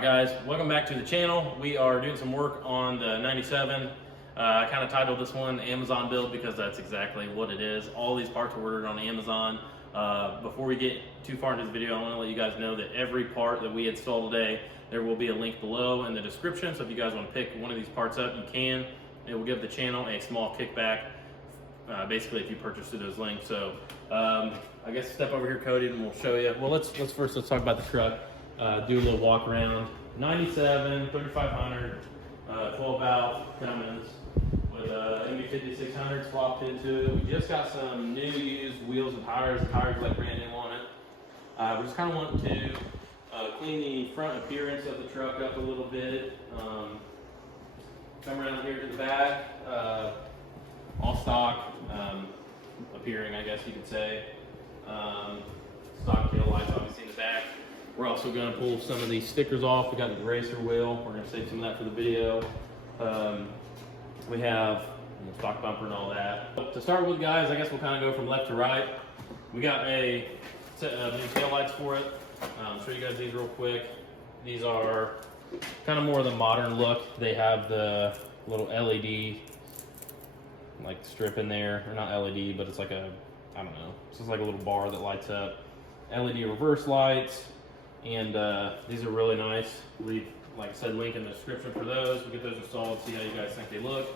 Alright guys, welcome back to the channel. We are doing some work on the 97. I kind of titled this one Amazon build because that's exactly what it is. All these parts were ordered on Amazon. Before we get too far into the video, I want to let you guys know that every part that we install today, there will be a link below in the description. So if you guys want to pick one of these parts up, you can. It will give the channel a small kickback, basically if you purchase through those links. So I guess step over here, Cody, and we'll show you. Well, let's talk about the truck. Do a little walk around. 97, 3500, 12 valve Cummins with MB5600 swapped into it. We just got some new used wheels and tires. The tires are like brand new on it. We just kind of want to clean the front appearance of the truck up a little bit. Come around here to the back. All stock appearing, I guess you could say. Stock tail lights obviously in the back. We're also going to pull some of these stickers off. We got the racer wheel. We're going to save some of that for the video. We have stock bumper and all that. To start with, guys, I guess we'll kind of go from left to right. We got a set of new tail lights for it. I'll show you guys these real quick. These are kind of more of the modern look. They have the little LED like strip in there, or not LED, but it's like a, I don't know, it's just like a little bar that lights up. LED reverse lights. And these are really nice. Leave, like I said, link in the description for those. We'll get those installed, see how you guys think they look.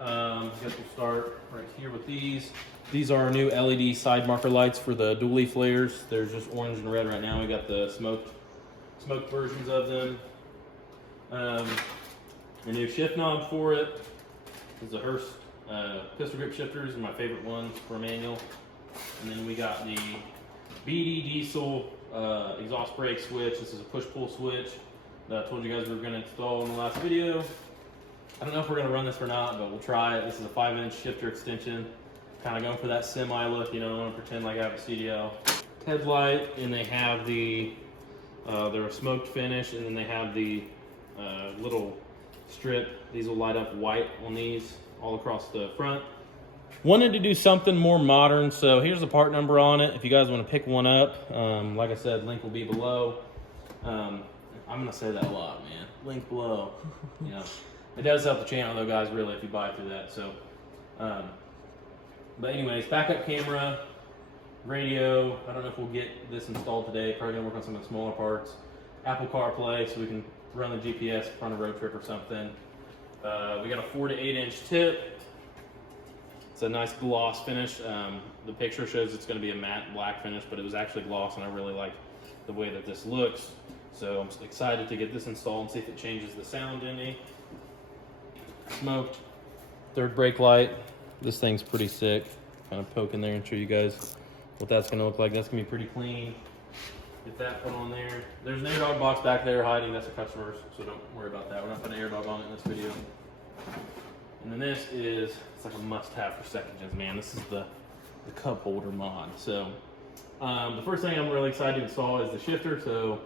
I guess we'll start right here with these. These are new LED side marker lights for the dual leaf flares. They're just orange and red right now. We got the smoked versions of them. A new shift knob for it. This is a Hurst pistol grip shifters, are my favorite ones for a manual. And then we got the BD diesel exhaust brake switch. This is a push-pull switch that I told you guys we were going to install in the last video. I don't know if we're going to run this or not, but we'll try it. This is a 5-inch shifter extension. Kind of going for that semi look, you know, I want to pretend like I have a CDL. Headlight, and they have the, they're a smoked finish, and then they have the little strip. These will light up white on these all across the front. Wanted to do something more modern, so here's the part number on it. If you guys want to pick one up, like I said, link will be below. I'm gonna say that a lot, man. Link below. You know, it does help the channel though, guys. Really, if you buy through that. So, but anyways, backup camera, radio. I don't know if we'll get this installed today. Probably gonna work on some of the smaller parts. Apple CarPlay, so we can run the GPS on a road trip or something. We got a 4 to 8 inch tip. It's a nice gloss finish. The picture shows it's going to be a matte black finish, but it was actually gloss, and I really like the way that this looks. So I'm excited to get this installed and see if it changes the sound any. Smoked. Third brake light. This thing's pretty sick. Kind of poke in there and show you guys what that's going to look like. That's going to be pretty clean. Get that put on there. There's an air dog box back there hiding. That's a customer's, so don't worry about that. We're not putting an air dog on it in this video. And then this is, it's like a must-have for second gens, man. This is the cup holder mod. So the first thing I'm really excited to install is the shifter. So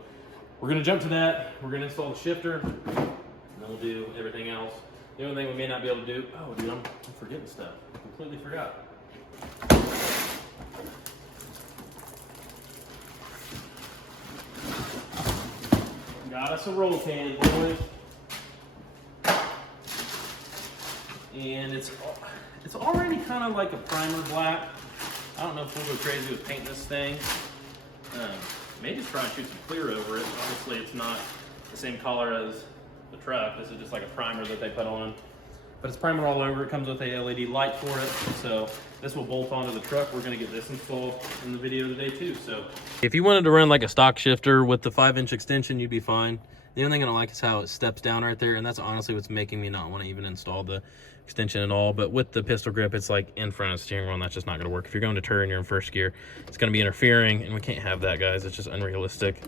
we're gonna jump to that. We're gonna install the shifter, and then we'll do everything else. The only thing we may not be able to do, oh dude, I'm forgetting stuff. I completely forgot. Got us a roll can, boys. And it's already kind of like a primer black. I don't know if we'll go crazy with painting this thing. Maybe just try and shoot some clear over it. Obviously it's not the same color as the truck. This is just like a primer that they put on. But it's primer all over. It comes with a LED light for it. So this will bolt onto the truck. We're gonna get this installed in the video today too. So if you wanted to run like a stock shifter with the 5-inch extension, you'd be fine. The only thing I don't like is how it steps down right there, and that's honestly what's making me not want to even install the extension at all. But with the pistol grip, it's like in front of the steering wheel, and that's just not going to work. If you're going to turn, you're in first gear, it's going to be interfering, and we can't have that, guys. It's just unrealistic.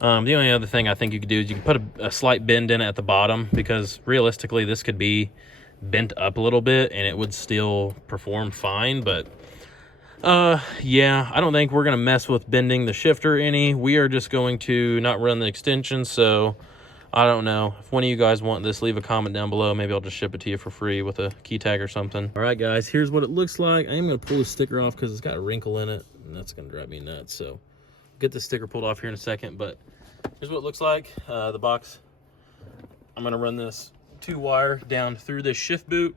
The only other thing I think you could do is you can put a slight bend in it at the bottom, because realistically, this could be bent up a little bit, and it would still perform fine. But yeah, I don't think we're going to mess with bending the shifter any. We are just going to not run the extension. So I don't know. If one of you guys want this, leave a comment down below. Maybe I'll just ship it to you for free with a key tag or something. All right, guys, here's what it looks like. I am going to pull the sticker off because it's got a wrinkle in it, and that's going to drive me nuts. So get the sticker pulled off here in a second. But here's what it looks like. The box, I'm gonna run this 2-wire down through this shift boot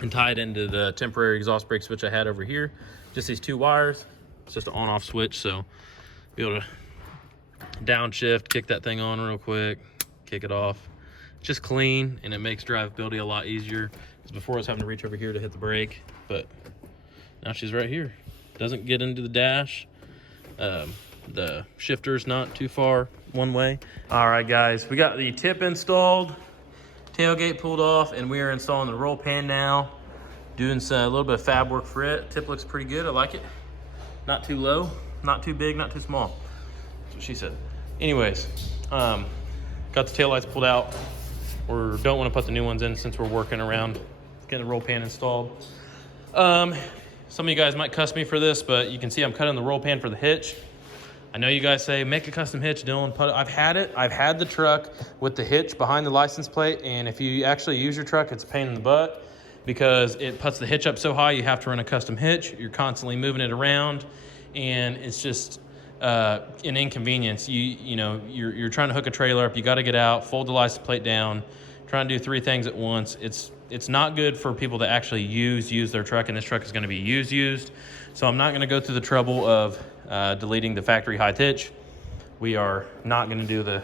and tie it into the temporary exhaust brake switch I had over here. Just these 2 wires. It's just an on-off switch, so be able to downshift, kick that thing on real quick, kick it off. It's just clean, and it makes drivability a lot easier. Because before I was having to reach over here to hit the brake, but now she's right here. Doesn't get into the dash. The shifter's not too far one way. All right, guys, we got the tip installed, tailgate pulled off, and we are installing the roll pan now. Doing a little bit of fab work for it. Tip looks pretty good. I like it. Not too low, not too big, not too small. That's what she said. Anyways, got the taillights pulled out. We don't want to put the new ones in since we're working around getting the roll pan installed. Some of you guys might cuss me for this, but you can see I'm cutting the roll pan for the hitch. I know you guys say, make a custom hitch, Dylan. I've had it. I've had the truck with the hitch behind the license plate, and if you actually use your truck, it's a pain in the butt because it puts the hitch up so high, you have to run a custom hitch. You're constantly moving it around, and it's just an inconvenience. You're trying to hook a trailer up. You got to get out, fold the license plate down, try and do 3 things at once. It's not good for people that actually use their truck, and this truck is going to be used. So I'm not going to go through the trouble of deleting the factory high hitch. We are not going to do the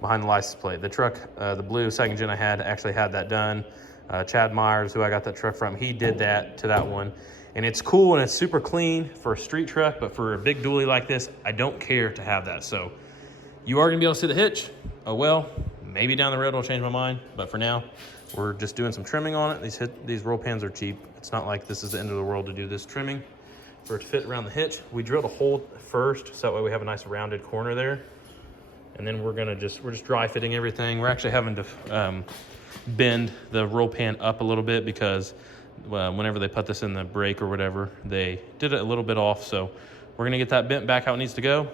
behind the license plate. The truck, the blue 2nd gen I had, actually had that done. Chad Myers, who I got that truck from, he did that to that one. And it's cool and it's super clean for a street truck, but for a big dually like this, I don't care to have that. So you are going to be able to see the hitch. Oh well, maybe down the road I'll change my mind, but for now, we're just doing some trimming on it. These roll pans are cheap. It's not like this is the end of the world to do this trimming for it to fit around the hitch. We drilled a hole first, so that way we have a nice rounded corner there. And then we're just dry fitting everything. We're actually having to bend the roll pan up a little bit because whenever they put this in the brake or whatever, they did it a little bit off. So we're gonna get that bent back how it needs to go.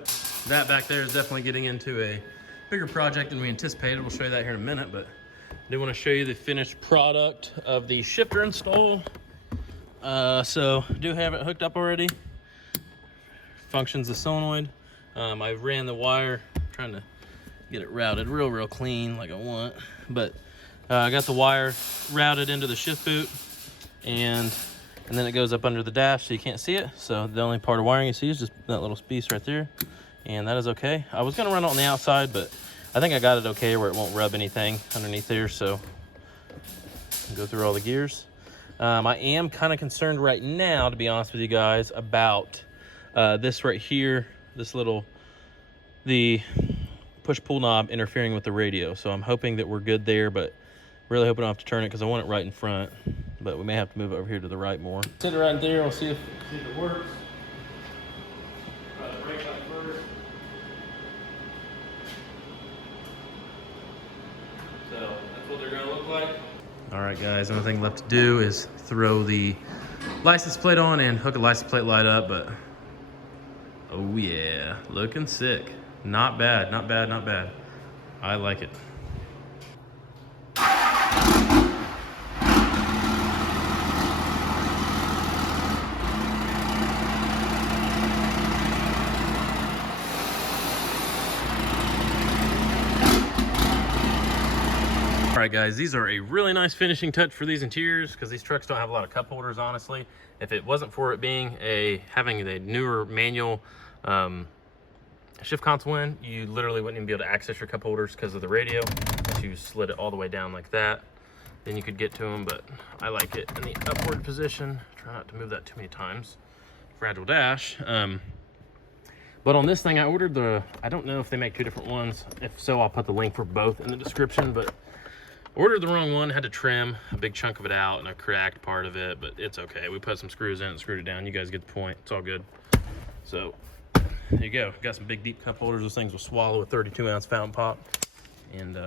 That back there is definitely getting into a bigger project than we anticipated. We'll show you that here in a minute, but I do want to show you the finished product of the shifter install. So I do have it hooked up already. Functions the solenoid. I ran the wire, trying to get it routed real clean like I want, but I got the wire routed into the shift boot, and then it goes up under the dash so you can't see it. So the only part of wiring you see is just that little piece right there, and that is okay. I was gonna run it on the outside, but I think I got it okay where it won't rub anything underneath there, so go through all the gears. I am kind of concerned right now, to be honest with you guys, about this right here, the push-pull knob interfering with the radio. So I'm hoping that we're good there, but really hoping I don't have to turn it because I want it right in front. But we may have to move it over here to the right more. Sit it right there, we'll see if it works. Try the brake light first. So that's what they're gonna look like. All right, guys, another thing left to do is throw the license plate on and hook a license plate light up, but oh yeah, looking sick. Not bad, not bad, not bad. I like it. All right, guys, these are a really nice finishing touch for these interiors because these trucks don't have a lot of cup holders, honestly. If it wasn't for it being having the newer manual shift console in, you literally wouldn't even be able to access your cup holders because of the radio. If you slid it all the way down like that, then you could get to them, but I like it in the upward position. Try not to move that too many times. Fragile dash. But on this thing, I ordered I don't know if they make 2 different ones. If so, I'll put the link for both in the description, but ordered the wrong one, had to trim a big chunk of it out and a cracked part of it, but it's okay. We put some screws in and screwed it down. You guys get the point. It's all good. So there you go. Got some big deep cup holders. Those things will swallow a 32-ounce fountain pop. And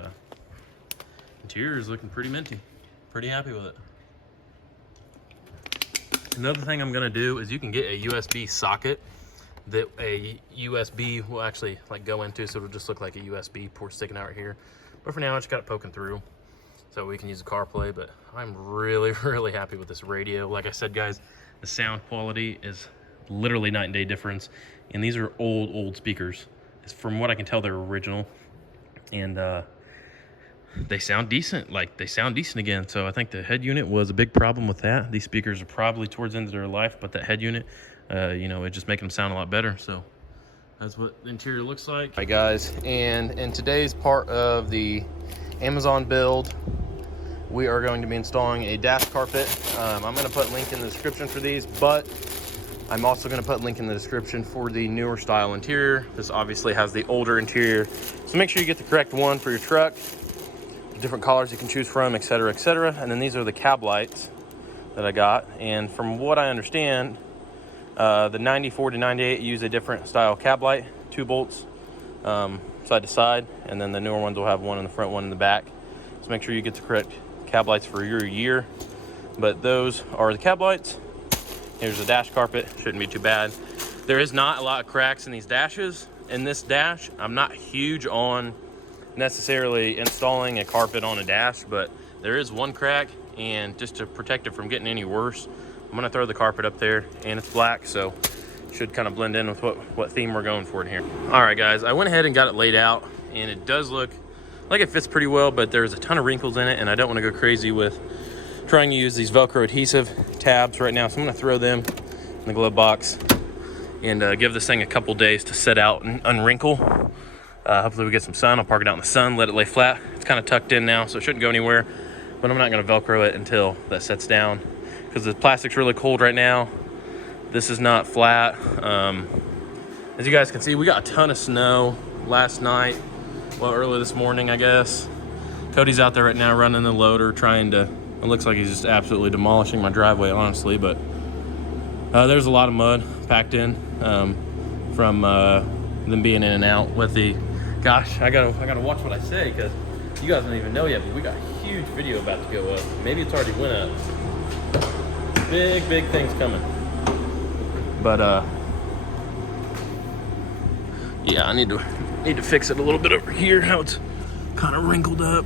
interior is looking pretty minty. Pretty happy with it. Another thing I'm gonna do is you can get a USB socket that a USB will actually like go into, so it'll just look like a USB port sticking out right here. But for now, I just got it poking through, so we can use the CarPlay. But I'm really happy with this radio. Like I said, guys, the sound quality is literally night and day difference. And these are old speakers. from what I can tell, they're original, and they sound decent. Like, they sound decent again. So I think the head unit was a big problem with that. These speakers are probably towards the end of their life, but that head unit, you know, it just making them sound a lot better. So that's what the interior looks like. All right, guys, and in today's part of the Amazon build, we are going to be installing a dash carpet. I'm going to put a link in the description for these, but I'm also going to put a link in the description for the newer style interior. This obviously has the older interior, so make sure you get the correct one for your truck. Different colors you can choose from, etc., etc. And then these are the cab lights that I got. And from what I understand, the 94 to 98 use a different style cab light, 2 bolts side to side, and then the newer ones will have one in the front, one in the back. So make sure you get the correct cab lights for your year. But those are the cab lights. Here's the dash carpet. Shouldn't be too bad. There is not a lot of cracks in these dashes. In this dash, I'm not huge on necessarily installing a carpet on a dash, but there is one crack, and just to protect it from getting any worse, I'm gonna throw the carpet up there, and it's black, so should kind of blend in with what theme we're going for in here. All right, guys, I went ahead and got it laid out, and it does look like it fits pretty well, but there's a ton of wrinkles in it, and I don't want to go crazy with trying to use these Velcro adhesive tabs right now, so I'm gonna throw them in the glove box and give this thing a couple days to set out and unwrinkle. Hopefully we get some sun. I'll park it out in the sun, let it lay flat. It's kind of tucked in now, so it shouldn't go anywhere, but I'm not gonna Velcro it until that sets down, because the plastic's really cold right now. This is not flat. As you guys can see, we got a ton of snow last night, well, early this morning, I guess. Cody's out there right now running the loader, trying to, it looks like he's just absolutely demolishing my driveway, honestly, but there's a lot of mud packed in from them being in and out with the, gosh, I gotta watch what I say, because you guys don't even know yet, but we got a huge video about to go up. Maybe it's already went up. Big things coming. But yeah, I need to fix it a little bit over here, how it's kind of wrinkled up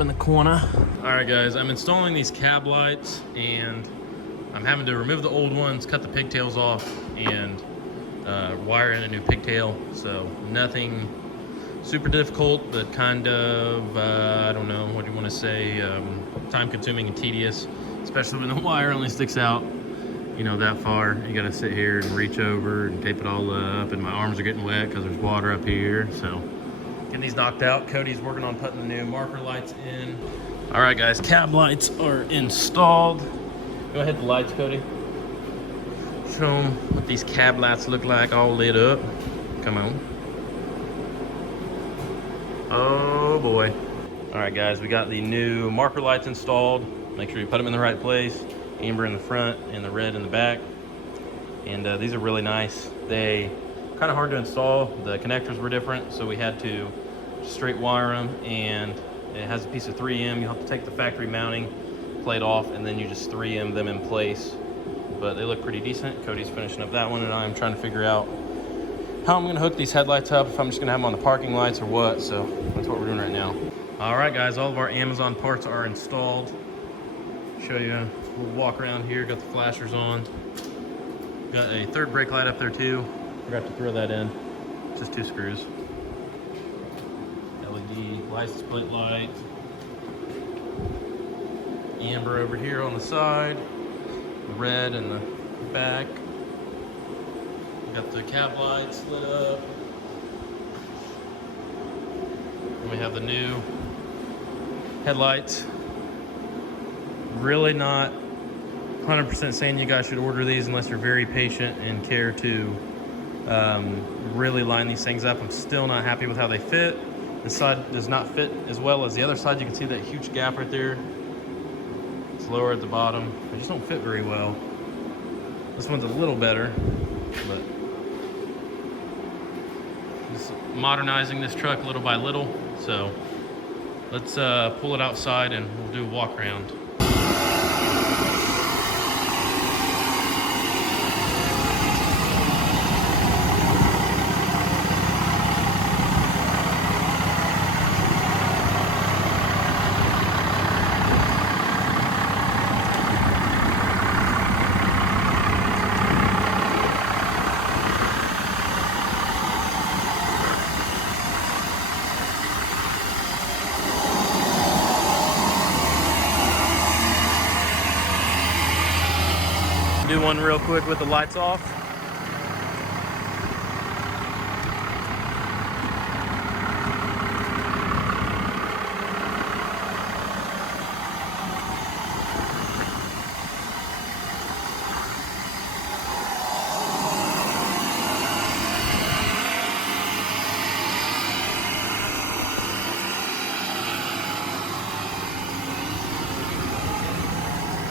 in the corner. All right, guys, I'm installing these cab lights, and I'm having to remove the old ones, cut the pigtails off, and wire in a new pigtail. So nothing super difficult, but kind of, I don't know, what do you want to say, time consuming and tedious, especially when the wire only sticks out, you know, that far. You got to sit here and reach over and tape it all up, and my arms are getting wet because there's water up here. So getting these knocked out. Cody's working on putting the new marker lights in. All right, guys, cab lights are installed. Go ahead, the lights, Cody. Show them what these cab lights look like, all lit up. Come on. Oh boy. All right, guys, we got the new marker lights installed. Make sure you put them in the right place. Amber in the front and the red in the back. And these are really nice. They kind of hard to install. The connectors were different, so we had to straight wire them, and it has a piece of 3M. You'll have to take the factory mounting plate off, and then you just 3M them in place. But they look pretty decent. Cody's finishing up that one, and I'm trying to figure out how I'm gonna hook these headlights up, if I'm just gonna have them on the parking lights or what. So that's what we're doing right now. All right, guys, all of our Amazon parts are installed. Show you a little walk around here. Got the flashers on. Got a third brake light up there too. Forgot to throw that in. Just 2 screws. LED license plate light. Amber over here on the side. Red in the back. Got the cab lights lit up. And we have the new headlights. Really not 100% saying you guys should order these unless you're very patient and care to really line these things up. I'm still not happy with how they fit. This side does not fit as well as the other side. You can see that huge gap right there. It's lower at the bottom. They just don't fit very well. This one's a little better, but just modernizing this truck little by little. So let's pull it outside and we'll do a walk around. do one real quick with the lights off.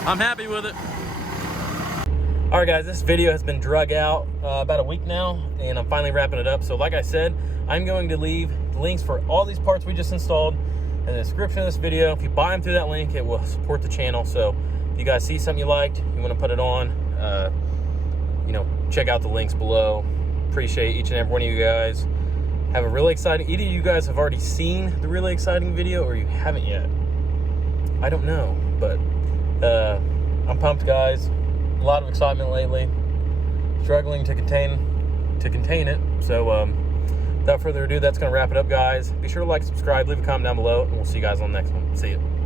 I'm happy with it. All right, guys, this video has been drug out about a week now, and I'm finally wrapping it up. So like I said, I'm going to leave links for all these parts we just installed in the description of this video. If you buy them through that link, it will support the channel. So if you guys see something you liked, you want to put it on, you know, check out the links below. Appreciate each and every one of you guys. Have a really exciting, either you guys have already seen the really exciting video or you haven't yet. I don't know, but I'm pumped, guys. A lot of excitement lately. Struggling to contain it. So without further ado, that's going to wrap it up, guys. Be sure to like, subscribe, leave a comment down below, and we'll see you guys on the next one. See you.